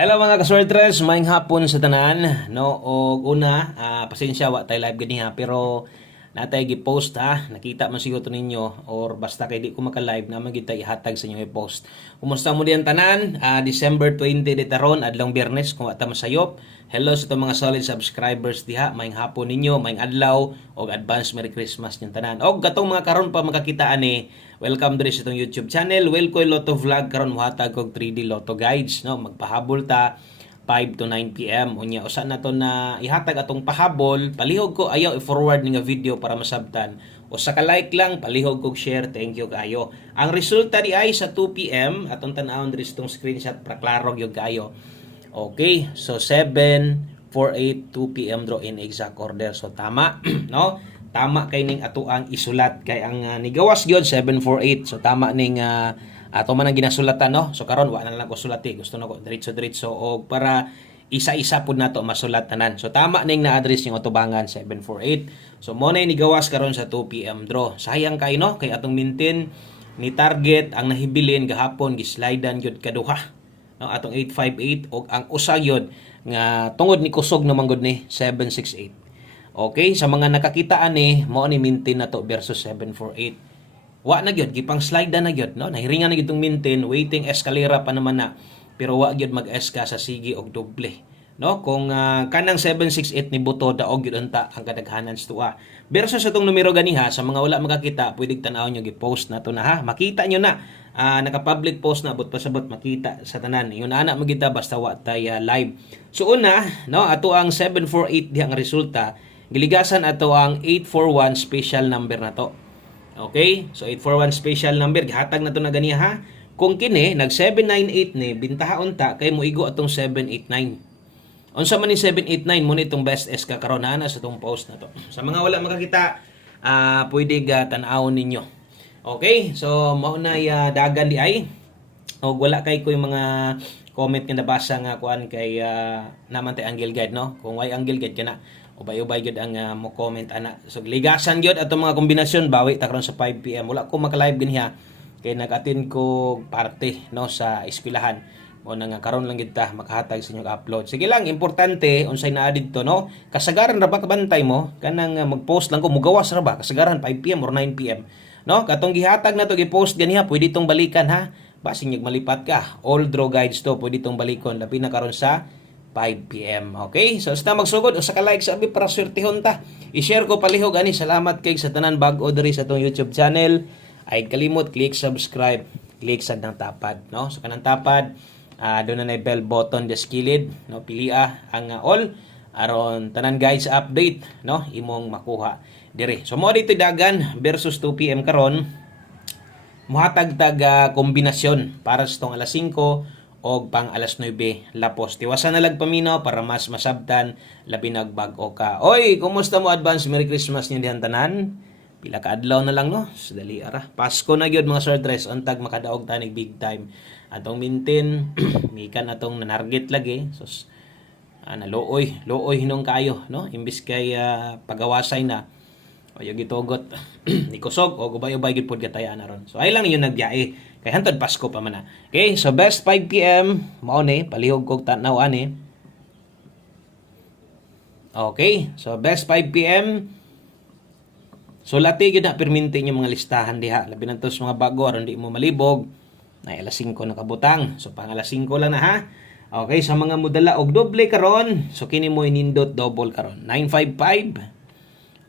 Hello mga kaswertres, maayong hapon sa tanan, no? O una, pasensya wa tay live gani ha, pero natay gi-post ha, nakita man siguro to ninyo or basta kay di ko maka-live naman kita ihatag sa inyo i-post. Kumusta mo diyan tanan? December 20 ditaron adlong Biyernes kung ata masayop. Hello sa itong mga solid subscribers diha, maayong hapon ninyo, maayong adlaw og advance Merry Christmas niyong tanan. Og gatong mga karon pa makakita ani, welcome diri sa itong YouTube channel. Welcome Lotto Vlog karon muhatag og 3D Lotto guides, no? Magpahabol ta 5 to 9 PM. Unya usa na to na ihatag atong pahabol. Palihog ko ayaw i-forward ni nga video para masabtan. O sa ka-like lang, palihog kog share. Thank you kayo. Ang resulta di ay sa 2 PM atong tan-awon diri sa itong screenshot para klaro gyud kayo. Okay, so 7:48 2 PM draw in exact order. So tama, no? Tama kay ning ato ang isulat kay ang nigawas gyud 748. So tama ning ato man ang ginasulatan, no? So karon wa na lang ko sulati. Gusto nako diretso-diretso og para isa-isa pud nato masulat tanan. So tama ning na-address yung atubangan 748. So mo na nigawas karon sa 2 PM draw. Sayang kay no kay atong mintin ni target ang nahibilin gahapon gislidean gyud kaduha. No, atong 858 og ang usa gyud nga tungod ni kusog naman gud ni 768. Okay, sa mga nakakita ani mo ni mintin na to versus 748. Wa na gyud gipang slide na gyud, no? Nahiringan na gyud tong mintin, waiting escalera pa naman na. Pero wa gyud mag-eska sa sige og doble. No, kung kanang 768 ni buto daog gyud unta ang kadaghanan sa tuwa. Versus sa tong numero ganiha sa mga wala makakita, pwedeng tan-awon nyo gi-post na to na ha. Makita nyo na. Naka-public post na abot pasabot makita sa tanan. Yun ana magita basta wa tay live. So una, no, ato ang 748 di ang resulta. Giligasan ato ang 841 special number na to. Okay? So 841 special number gihatag na to na ganiha ha. Kung kini nag 798 ni bintaha unta kay moigo atong 789. Unsa man ni 789 mo nitong best S ka karon na sa tong post na to. Sa mga wala makakita, pwede tan-awon ninyo. Okay? So mao na dagan di ay. O wala kay ko yung mga comment nga nabasa nga kuan kay naman tay angle guide, no? Kung way angle guide kana ubay-ubay gyud ang mo comment ana. So ligasan gyud atong mga kombinasyon bawi ta karon sa 5 PM. Wala ko maka-live ganiha kay nag-attend ko parte no sa eskwelahan. O nang karon lang gid ta makahatag sa inyong upload. Sige lang, importante unsay naa didto, no? Kasagaran ra ba kabantay mo kanang mag-post lang ko mugawas ra ba kasagaran 5 PM or 9 PM. No? Katong gihatag na to gi-post ganiha, pwede tong balikan ha. Basing nyug malipat ka. All draw guides to pwede tong balikon labi na karon sa 5 PM. Okay? So basta magsugod usa ka like sa abi para swertehon ta. I-share ko palihog ani. Salamat kay sa tanan bag-o diri sa tong YouTube channel. Ay kalimot click subscribe, click sad ng tapad, no? So kanang tapad doon na bell button des kilid, no? Pilia ang all aron tanan guys update, no? Imong makuha dire. So mo dito dagan versus 2 PM karon muhatag tag kombinasyon para sa tong alas 5 og pang alas 9 lapos. Tiwasan na lag paminaw para mas masabtan labi nagbag-o ka. Oy, kumusta mo advance Merry Christmas niyo dihan tanan? Pila ka adlaw na lang no. So, dali ara. Pasko na gyud mga sortres untag makadaog tanig big time. Atong mintin mikan atong nanarget lagi. So looy hinong kayo no. Imbis kay pagawasay na o yung gitugot ni kusog o gubay-ubay gid pod gatayan ron. So ay lang yun nagbiyahe kay hantod Pasko pa man na. Okay, so best 5 PM mao ni palihog kog tanaw ani. Okay, so best 5 PM. So lati gyud na perminti yung mga listahan diha. Labi na to sa mga bago aron di mo malibog. Na alas 5 nakabutang. So pang alas 5 lang na ha. Okay, sa mga mudala og doble karon, so kini mo inindot double karon. 955.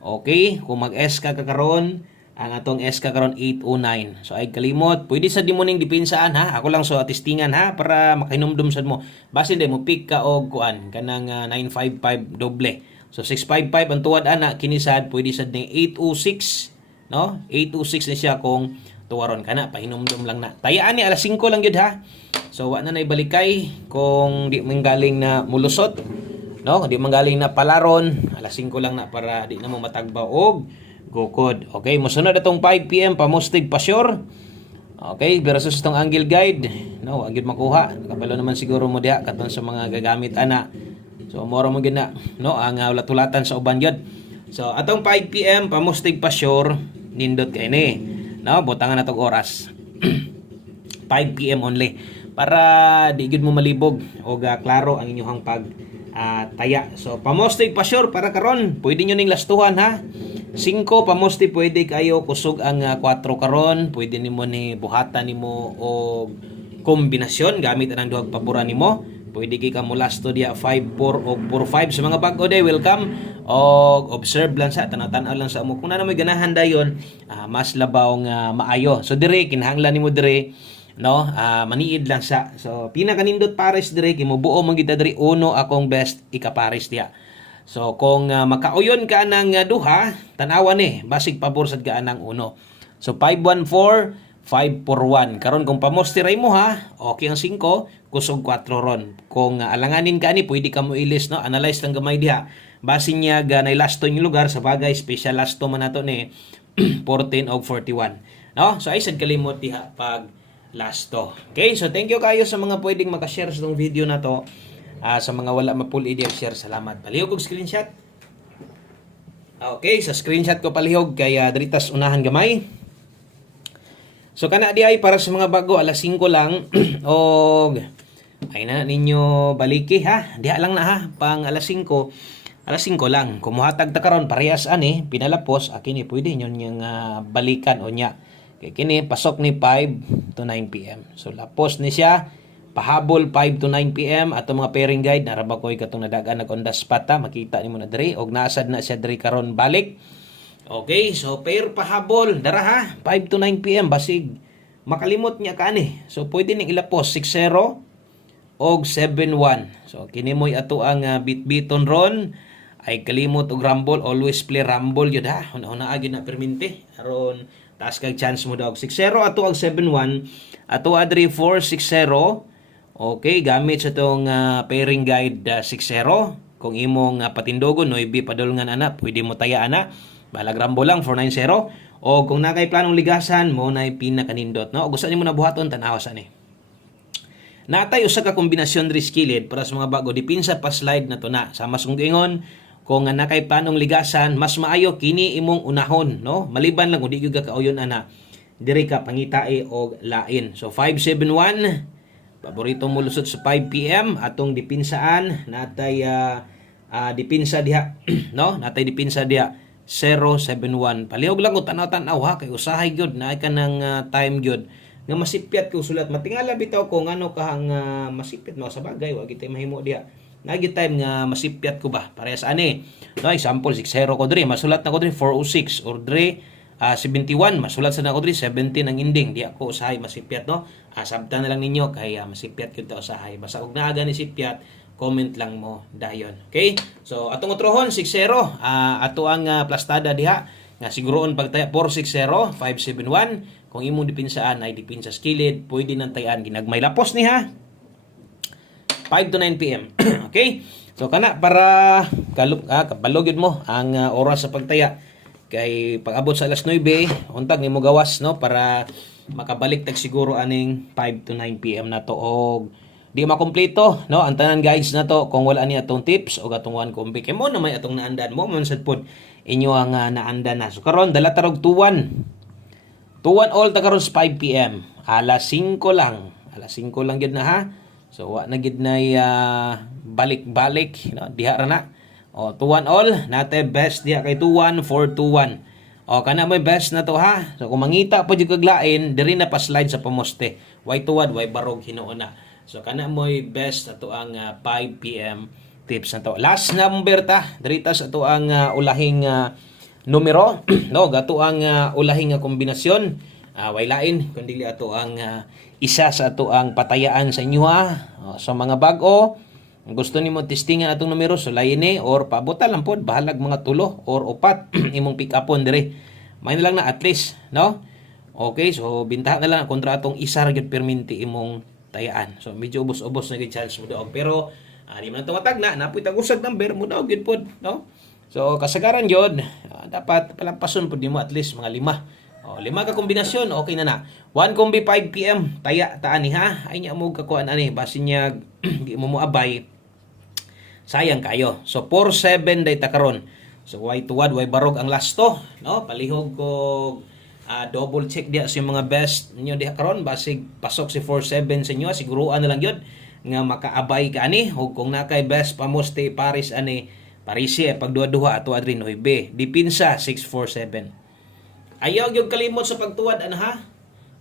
Okay, kung mag-S ka karon, ang atong S ka karon 809. So ay kalimot, pwede sa di mo ning dipensaan ha. Ako lang so testingan ha para makahinumdum sad mo. Basin day mo pick ka og kuan kanang 955 doble. So 655 ang tuwad ana kini sad pwede sad ning 806, no? 806 na siya kung tuwaron kana pahinumdum lang na. Tayaan ni alas 5 lang gyud ha. So wa na nay balikay kung di manggaling na mulusot, no? Di manggaling na palaron, alas 5 lang na para di na mo matagbaw og gukod. Okay, mosunod atong 5 PM pamustig pa sure. Okay, versus itong angle guide, no? Ang gyud makuha. Nakabalo naman siguro mo diha katon sa mga gagamit ana. So moro mo gyud na, no? Ang ulat-ulatan sa uban gyud. So atong 5 PM pamustig pa sure nindot kay ni. No, butangan na tong oras. 5 PM only. para di gid mo malibog o klaro ang inyong pag taya. So pamostig pa sure para karon pwede nyo ning lastuhan ha. 5 pamostig pwede kayo kusog ang 4 karon, pwede nimo ni buhatan nimo og kombinasyon gamit anang duhag paboran nimo. Pwede kay ka mulasto dia 5-4 o 4-5 sa mga bag-o day. Welcome og observe lang sa tanaw-tanaw lang sa amo kung ano may ganahan dayon, mas labaw nga maayo. So dire kinahanglan nimo dire no, maniid lang sa. So pinakanindot pares dire kay mobuo man gid dire uno akong best ikapares dia. So kung makauyon ka ng duha, tanawan ni basig pabor sad ka nang uno. So 5-1-4 5-4-1. Karon kung pamostiray mo ha, okay ang 5, kusog 4 ron. Kung alanganin ka ni, pwede ka mo ilis, no? Analyze lang gamay diha. Base niya ganay lasto yung lugar, sa bagay, special lasto man nato ni 14 o 41. No? So, ay sad kalimot diha pag lasto. Okay, so thank you kayo sa mga pwedeng makashare sa itong video na to. Sa mga wala mapuli diya share, salamat. Palihog og screenshot. Okay, sa screenshot ko palihog, kaya diritas unahan gamay. So kana di ay para sa mga bago alas 5 lang og ay na ninyo baliki ha. Diha lang na ha pang alas 5. Alas 5 lang. Kumuhatag ta karon parehas ani pinalapos akini pwede nyon yang balikan o nya. Kay kini pasok ni 5 to 9 PM. So lapos ni siya pahabol 5 to 9 PM ato mga pairing guide naraba koy katong nadagan nag on the spot ha. Makita nimo na diri og naasad na siya diri karon balik. Okay, so pair pahabol, dara ha, 5 to 9 PM, basig makalimot niya ka ani. So pwede ning ilapos 6-0 og 7-1. So kini moy ato ang bit-biton ron, ay kalimot og rumble, always play rumble yun ha. Una-una agin na perminte, aron taas kag chance mo daw 6-0 ato ang 7-1, ato adri 4-6-0. Okay, gamit sa tong pairing guide 6-0. Kung imong patindogon, 9 padulngan ana, pwede mo taya ana. Balag rambo lang 490 o kung nakay planong ligasan mo na pinakanindot no o gusto nimo na buhaton tanawa sa ni natay usa ka kombinasyon diri skilled para sa mga bago dipinsa pa slide na to na sama sung gingon kung nakay planong ligasan mas maayo kini imong unahon no maliban lang kung di gyud ka kauyon ana diri ka pangitae og lain. So 571 paborito mo lusot sa 5 PM atong dipinsaan natay dipinsa diha no natay dipinsa diha 071. Palihog lang ko tanaw-tanaw ha kay usahay gyud na ka ng time gyud nga masipyat ko sulat matingala bitaw ko ngano kahang masipyat mo sa bagay wa gitay mahimo diha. Nagi time nga masipyat ko ba parehas ani. No example 60 ko diri masulat na ko diri 406 or diri 71 masulat sa na ko diri 17 ang ending di ako usahay masipyat no. Sabtan na lang ninyo kay masipyat gyud ta usahay basta og naaga ni sipyat comment lang mo dayon. Okay? So atong utrohon 6-0 ato ang plastada diha nga siguroon pagtaya 460 571 kung imong dipinsaan ay dipinsa skilled pwede nang tayan ginagmay lapos ni ha 5 to 9 PM. Okay? So kana para kabalogid mo ang oras sa pagtaya kay pag-abot sa alas 9 untag nimo gawas no para makabalik tag siguro aning 5 to 9 PM na to og di makompleto no ang tanan guides na to kung wala ni atong tips o atong one kombi kay mo na may atong naandan mo man sad pod inyo ang naandan na. So karon dala tarog 2-1 all ta karon 5 PM alas 5 lang gyud na ha. So wa na gid nay balik-balik no diha ra na o 2-1 all nate best diha kay 2-1 4-2-1 o kana may best na to ha. So kung mangita pa jud kag lain diri na pa slide sa pamoste way tuwad way barog hinuon na. So kana mo'y best ato ang 5 PM tips na to. Last number ta, diritas ato ang ulahing numero, no, gato ang ulahing kombinasyon. Way lain kundi ato ang isa sa ato ang patayaan sa inyo ha. Sa mga bag-o, gusto nimo testingan atong numero so lain ni or pabuta lang pod bahalag mga 3 or 4 imong pick upon dire. May na lang na at least, no? Okay, so bintahan na lang kontra atong isa ra gyud perminti imong tayaan. So medyo ubos-ubos na gyud chance mo daw. Pero di man tumatag na napoy tagusag number mo daw gyud pod, no? So kasagaran gyud dapat palampason pod nimo at least mga 5. 5 ka kombinasyon okay na. 1 kombi 5 PM taya ta ani ha. Ay nya mo kakuan ani basin niya di mo moabay. Sayang kayo. So 4-7 day ta karon. So way tuwad way barog ang lasto, no? Palihog ko double check diha sa mga best ninyo diha karon basig pasok si 47 sa inyo, siguruan na lang yun nga makaabay ka ani ug kung nakay best pamoste Paris ani Parisi pagduha-duha ato adri 9 dipinsa 647. Ayaw gyud kalimot sa pagtuwad ana ha.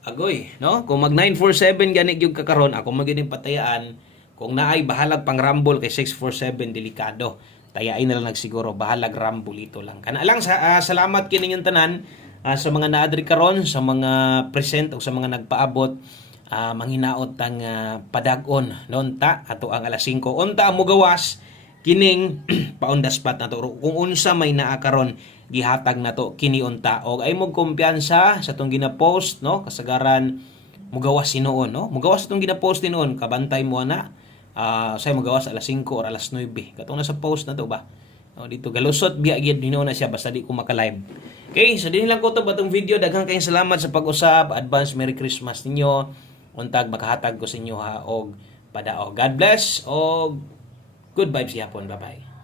Agoy, no? Kung mag 947 gani gyud ka karon, ako magining patayaan kung naay bahalag pang rumble kay 647 delikado. Tayain na lang nagsiguro bahalag rumble ito lang. Kana lang salamat kini ninyong tanan sa mga naadri karon, sa mga present o sa mga nagpaabot. Manghinaot tang padag-on nonta ato ang alas 5 unta ang mugawas kining pa-on the spot nato kung unsa may naa karon gihatag nato kini unta og ay mo kumpiyansa sa tong gina-post no kasagaran mugawas sinuon no mugawas tong gina-post noon kabantay mo na say mugawas alas 5 or alas 9 katong nasa post na to ba dito galusot biya gyud dino na siya basta di ko maka-live. Okay, so din lang ko to batong video. Daghang kayong salamat sa pag-usab. Advance Merry Christmas ninyo. Untag makahatag ko sa inyo ha og padaog. God bless og good vibes yapon. Bye-bye.